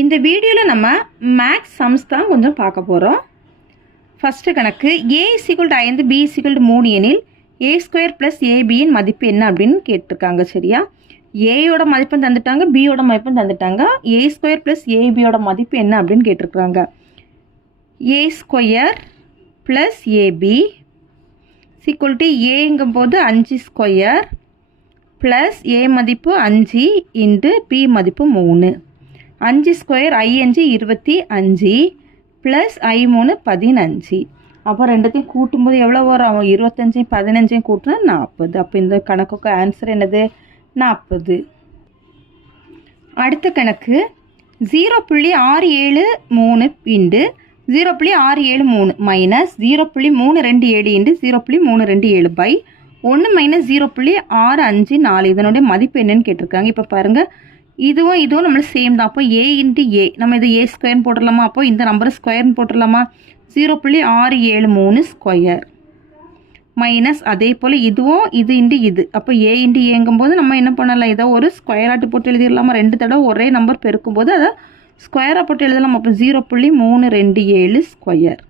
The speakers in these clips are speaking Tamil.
இந்த வீடியோவில் நம்ம மேக்ஸ் சம்ஸ் தான் கொஞ்சம் பார்க்க போகிறோம். ஃபஸ்ட்டு கணக்கு a = 5 b = 3 எனில் a² + abயின் மதிப்பு என்ன அப்படின்னு கேட்டிருக்காங்க. சரியா, ஏயோட மதிப்பும் தந்துட்டாங்க, பியோட மதிப்பும் தந்துட்டாங்க. a² + abயோட மதிப்பு என்ன அப்படின்னு கேட்டிருக்காங்க. a² + ab = ஏங்கும் போது 5² ப்ளஸ் a மதிப்பு 5 இன்ட்டு b மதிப்பு 3. 5² i5 25 ப்ளஸ் i3 15. அப்போ ரெண்டுத்தையும் கூட்டும்போது எவ்வளோ வரும்? 25 15 கூட்டினா 40. அப்போ இந்த கணக்குக்கு ஆன்சர் என்னது? 40. அடுத்த கணக்கு 0.673 into 0.673 minus 0.327 into 0.327 by 1 minus 0.654 இதனுடைய மதிப்பு என்னன்னு கேட்டிருக்காங்க. இப்போ பாருங்கள், இதுவும் நம்மளுக்கு சேம் தான். அப்போ a இன்ட்டு a நம்ம இது a² போட்டுடலாமா? அப்போ இந்த நம்பரை ஸ்கொயர்னு போட்டுடலாமா? 0.673 ஸ்கொயர் மைனஸ் அதே போல் இதுவும் இது இன்ட்டு இது. அப்போ a இன்ட்டு ஏங்கும்போது நம்ம என்ன பண்ணலாம்? இதை ஒரு ஸ்கொயராட்டு போட்டு எழுதிடலாமா? 2 தடவை ஒரே நம்பர் பெருக்கும்போது அதை ஸ்கொயராக போட்டு எழுதலாம். அப்போ 0.327 ஸ்கொயர்.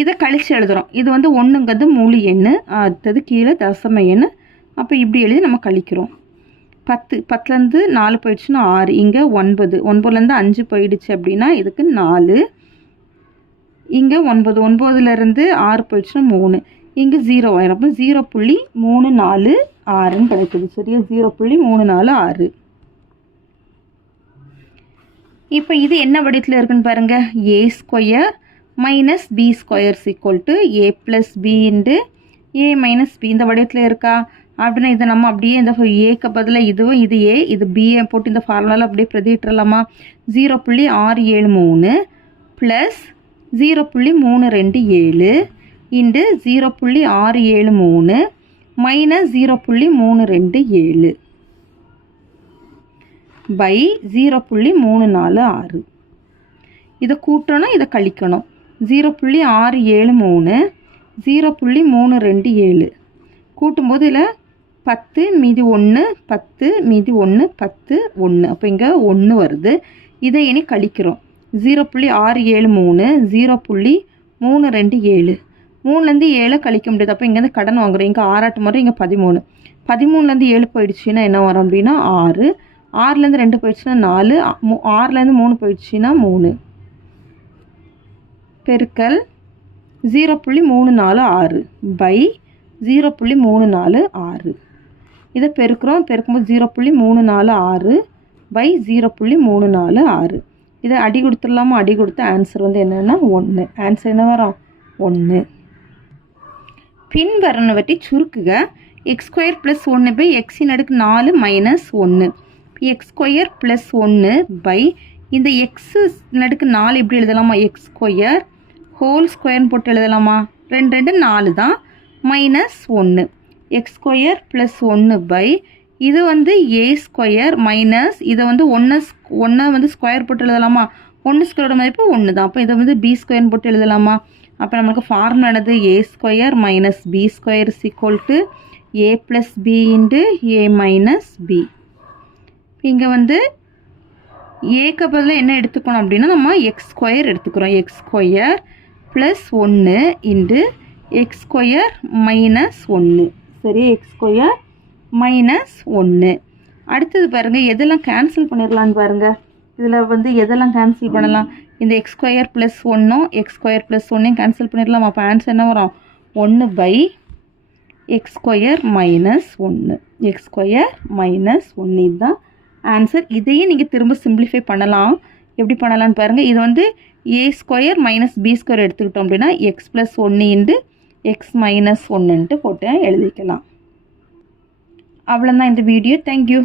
இதை கழிச்சு எழுதுகிறோம். இது வந்து 1ங்கிறது முழு எண், அடுத்தது கீழே தசம எண். அப்போ இப்படி எழுதி நம்ம கழிக்கிறோம். 10லேருந்து 4 போயிடுச்சுன்னா 6, இங்கே 9, 9லேருந்து 5 போயிடுச்சு அப்படின்னா இதுக்கு 4, இங்கே 9, 9லேருந்து 6 போயிடுச்சுன்னா 3, இங்கே 0 ஆயிரும். அப்போ 0.346ன்னு கிடைக்குது. சரியா, 0.346. இப்போ இது என்ன வடிவத்தில் இருக்குன்னு பாருங்கள். a² minus b² = a + b into a minus b இந்த வடிவத்தில் இருக்கா? அப்படின்னா இதை நம்ம அப்படியே இந்த ஏக்கு பதிலாக இதுவும் இது a இது b போட்டு இந்த ஃபார்முலாவில் அப்படியே பிரதியிட்டுலாமா? 0.673 ப்ளஸ் 0.327 இன்ட்டு 0.673 மைனஸ் 0.327 பை 0.346. இதை கூட்டணும், இதை கழிக்கணும். 0.673 0.327 கூட்டும்போது இதில் 10 மீதி 1 10 மீதி 1 10 1. அப்போ இங்கே 1 வருது. இதை இனி கழிக்கிறோம். 0.673 0.327 3லேருந்து 7 கழிக்க முடியாது. அப்போ இங்கேருந்து கடன் வாங்குறோம். இங்கே 6 முறை, இங்கே 13. 13லேருந்து 7 போயிடுச்சுன்னா என்ன வரும் அப்படின்னா 6. 6லேருந்து 2 போயிடுச்சுன்னா 4. 6லேருந்து 3 போயிடுச்சுன்னா 3 பெருக்கல் 0.346 பை 0.346. இதை பெருக்கும்போது 0.346 பை 0.346. இதை அடி கொடுத்துடலாமா? அடி கொடுத்த ஆன்சர் வந்து என்னென்னா 1. ஆன்சர் என்ன வரும்? 1. பின்வருவனவற்றை சுருக்குக. x² + 1 by x⁴ - 1 x² + 1 by இந்த x⁴ இப்படி எழுதலாமா? x² ஹோல் ஸ்கொயர்னு போட்டு எழுதலாமா? 2 2 4 தான், மைனஸ் 1 x² + 1 பை இது வந்து a² மைனஸ் இதை வந்து 1 வந்து ஸ்கொயர் போட்டு எழுதலாமா? 1² மதிப்பு 1 தான். அப்போ இதை வந்து b² போட்டு எழுதலாமா? அப்போ நம்மளுக்கு ஃபார்முலா என்னது? a² minus b² = a + b into a minus b. இங்கே வந்து ஏக்கு பதில் என்ன எடுத்துக்கணும் அப்படின்னா நம்ம x² எடுத்துக்கிறோம். x² + 1 into x² minus 1. சரி, x² மைனஸ் 1. அடுத்தது பாருங்கள், எதெல்லாம் கேன்சல் பண்ணிடலான்னு பாருங்கள். இதில் வந்து எதெல்லாம் கேன்சல் பண்ணலாம்? இந்த x² + 1 x² + 1 கேன்சல் பண்ணிடலாம். அப்போ ஆன்சர் என்ன வரும்? 1 by x² minus 1 x² minus 1 இதுதான் ஆன்சர். இதையே நீங்கள் திரும்ப சிம்பிளிஃபை பண்ணலாம். எப்படி பண்ணலான்னு பாருங்கள். இது வந்து a² மைனஸ் b² எடுத்துக்கிட்டோம் அப்படின்னா x + 1 இன்ட்டு x மைனஸ் 1ன்ட்டு போட்டு எழுதிக்கலாம். அவ்வளோதான் இந்த வீடியோ. தேங்க்யூ.